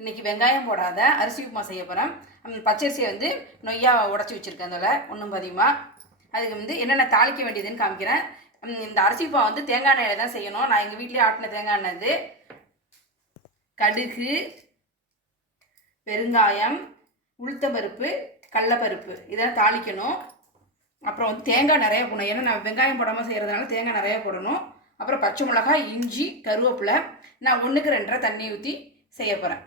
இன்றைக்கி வெங்காயம் போடாத அரிசி உப்புமா செய்ய போகிறேன் பச்சரிசியை வந்து நொய்யாக உடச்சி வச்சுருக்கேன் அதில் ஒன்றும் பதிகமாக அதுக்கு வந்து என்னென்ன தாளிக்க வேண்டியதுன்னு காமிக்கிறேன். இந்த அரிசி உப்புமா வந்து தேங்காய் எண்ணெயில் தான் செய்யணும். நான் எங்கள் வீட்லேயே ஆட்டின தேங்காய் எண்ணெய் இது கடுகு பெருங்காயம் உளுத்தம்பருப்பு கடலப்பருப்பு. இதெல்லாம் தாளிக்கணும். அப்புறம் வந்து தேங்காய் நிறைய போடணும். ஏன்னா நான் வெங்காயம் போடாமல் செய்கிறதுனால தேங்காய் நிறைய போடணும். அப்புறம் பச்சை மிளகாய் இஞ்சி கருவேப்பிலை. நான் ஒன்றுக்கு ரெண்டரை தண்ணி ஊற்றி செய்ய போகிறேன்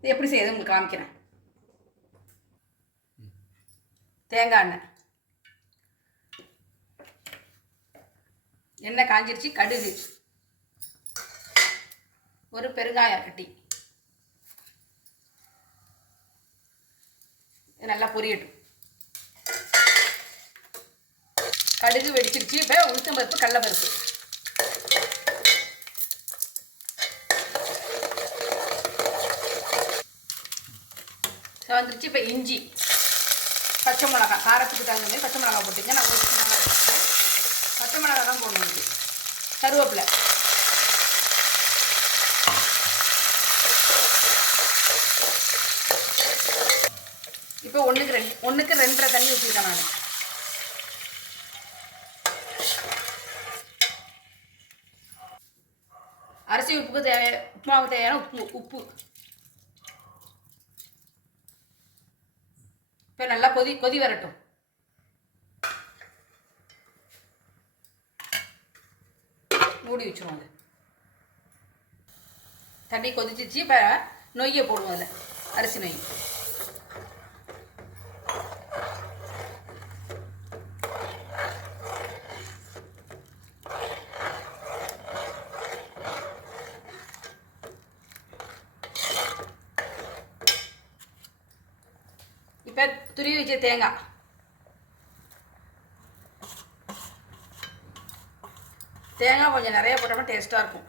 இது எப்படி செய்யுது? உங்களுக்கு காமிக்கிறேன். தேங்காய் எண்ணெய். எண்ணெய் காஞ்சிருச்சு கடுகு. ஒரு பெருங்காயம் கட்டி. நல்லா பொரியட்டும். கடுகு வெடிச்சிருச்சு. இப்போ உளுத்தம்பருப்பு கடலப்பருப்பு. வந்துருச்சு. இப்போ இஞ்சி. பச்சை மிளகா காரத்துக்கு தகுந்த மாதிரி பச்சை மிளகா போட்டுங்க. நான் ஒரு பச்சை மிளகா போட்டுருக்கேன் பச்சை மிளகா தான் போடணும் இது கருவேப்பிலை. இப்போ ஒன்றுக்கு ரெண்டு ஒன்றுக்கு ரெண்டரை தண்ணி ஊற்றிருக்கேன் நான். அரிசி உப்புக்கு தேவை உப்புமாவுக்கு தேவையான உப்பு உப்பு. இப்போ நல்லா கொதி கொதி வரட்டும். மூடி வச்சுருவோம் அது தண்ணி கொதிச்சிச்சு இப்போ நொய்யை போடுவோம் அதில். அரிசி நொய். இப்போ துருவி வச்ச தேங்காய். தேங்காய் கொஞ்சம் நிறைய போட்டோம்னா டேஸ்ட்டாக இருக்கும்.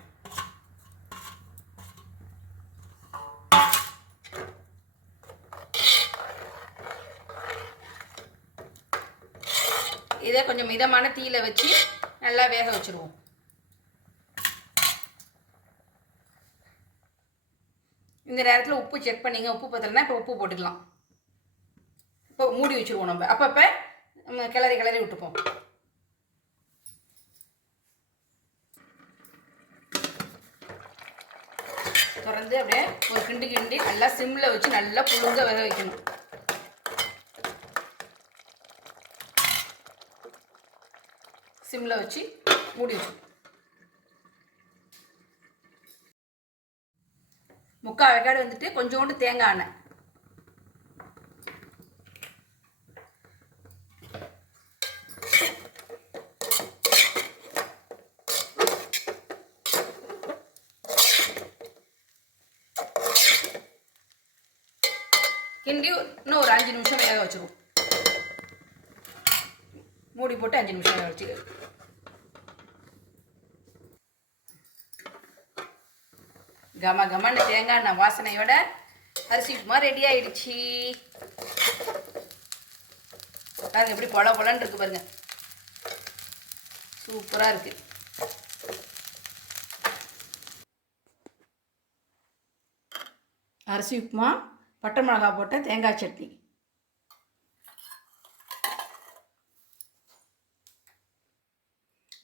இதை கொஞ்சம் மிதமான தீயில வச்சு நல்லா வேக வச்சுருவோம். இந்த நேரத்தில் உப்பு செக் பண்ணிங்க. உப்பு பத்தலைன்னா இப்போ உப்பு போட்டுக்கலாம். இப்போ மூடி வச்சுருவோம் நம்ம. அப்பப்போ நம்ம கிளறி கிளறி விட்டுப்போம். திறந்து அப்படியே ஒரு கிண்டு கிண்டி நல்லா சிம்மில் வச்சு நல்லா புழுங்க வேக வைக்கணும். சிம்மில் வச்சு மூடி வச்சு. முக்கால் வெக்காடு வந்துட்டு கொஞ்சோண்டு தேங்காய் எண்ணெய். கிண்டி இன்னும் ஒரு அஞ்சு நிமிஷம் வேக வச்சிருவோம். மூடி போட்டு அஞ்சு நிமிஷம் வேக வச்சு. கம கமன்னு தேங்காய் எண்ணெய் வாசனையோட அரிசி உப்புமா ரெடி ஆயிடுச்சு. பாருங்க எப்படி பொல பொலன்னு இருக்கு பாருங்க. சூப்பராக இருக்கு. அரிசி உப்புமா பட்டை மிளகா போட்ட தேங்காய் சட்னி.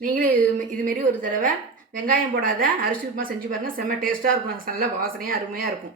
நீங்களே இது இதுமாரி ஒரு தடவை வெங்காயம் போடாத அரிசி உப்புமா செஞ்சு பாருங்கள் செம்ம டேஸ்ட்டாக இருக்கும். நல்ல வாசனையாக அருமையாக இருக்கும்.